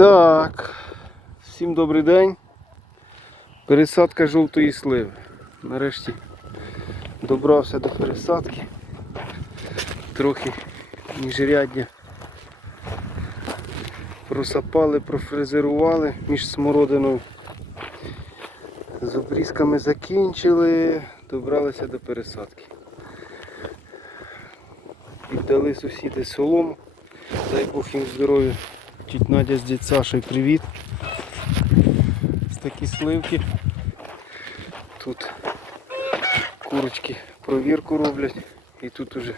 Так, всім добрий день. Пересадка жовтої сливи. Нарешті добрався до пересадки. Трохи міжряддя просапали, профрезерували між смородиною. З обрізками закінчили, добралися до пересадки. Віддали сусіди солому. Дай Бог їм здоров'я. Тіть Надя з дід Сашою привіт. Ось такі сливки. Тут курочки провірку роблять і тут уже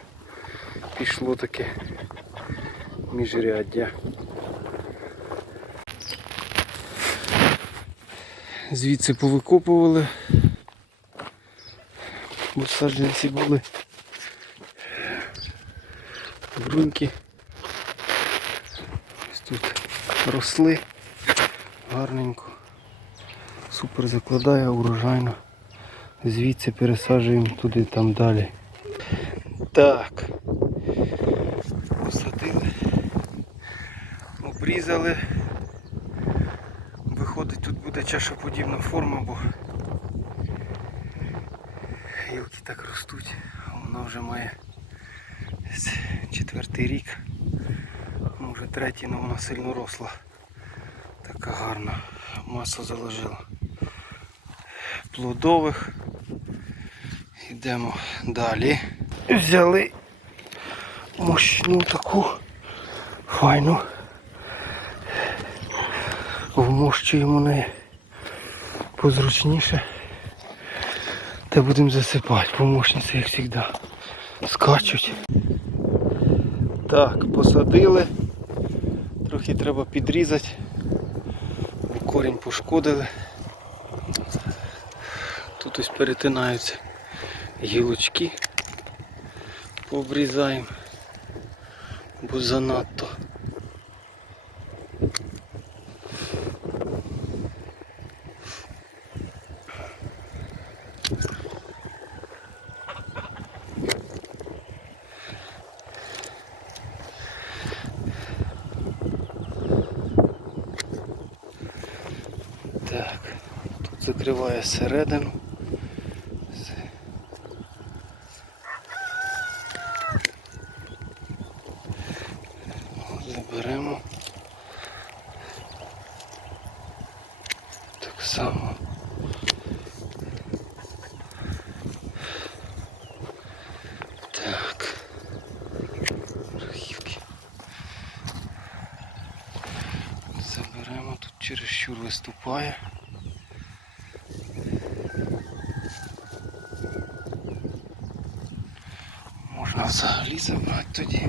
пішло таке міжряддя. Звідси повикопували, бо саджанці були бруньки. Тут росли гарненько. Супер закладає урожайно. Звідси пересаджуємо туди там далі. Так. Посадили. Обрізали. Виходить, тут буде чашоподібна форма, бо гілки так ростуть, вона вже має четвертий рік. Ну, третій, але вона сильно росла. Така гарна маса заложила. Плодових. Йдемо далі. Взяли мощну таку файну. Вмощуємо неї позручніше. Та будемо засипати. Помощниці, як завжди, скачуть. Так, посадили. Трохи треба підрізати. бо Корінь пошкодили. Тут ось перетинаються гілочки. Пообрізаємо, бо занадто. Закриває середину. Заберемо. Так само. Так. Архівки. Заберемо, тут чересчур виступає. Можна взагалі забрати тоді.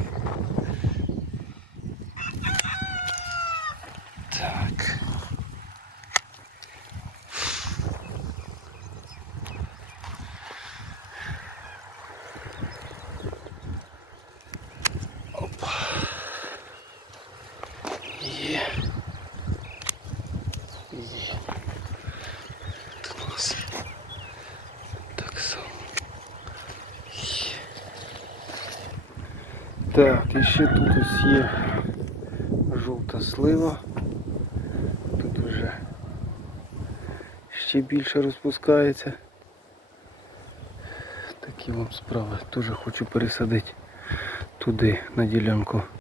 Так, і ще тут ось є жовта слива. Тут вже ще більше розпускається. Такі вам справи. Теж хочу пересадити туди на ділянку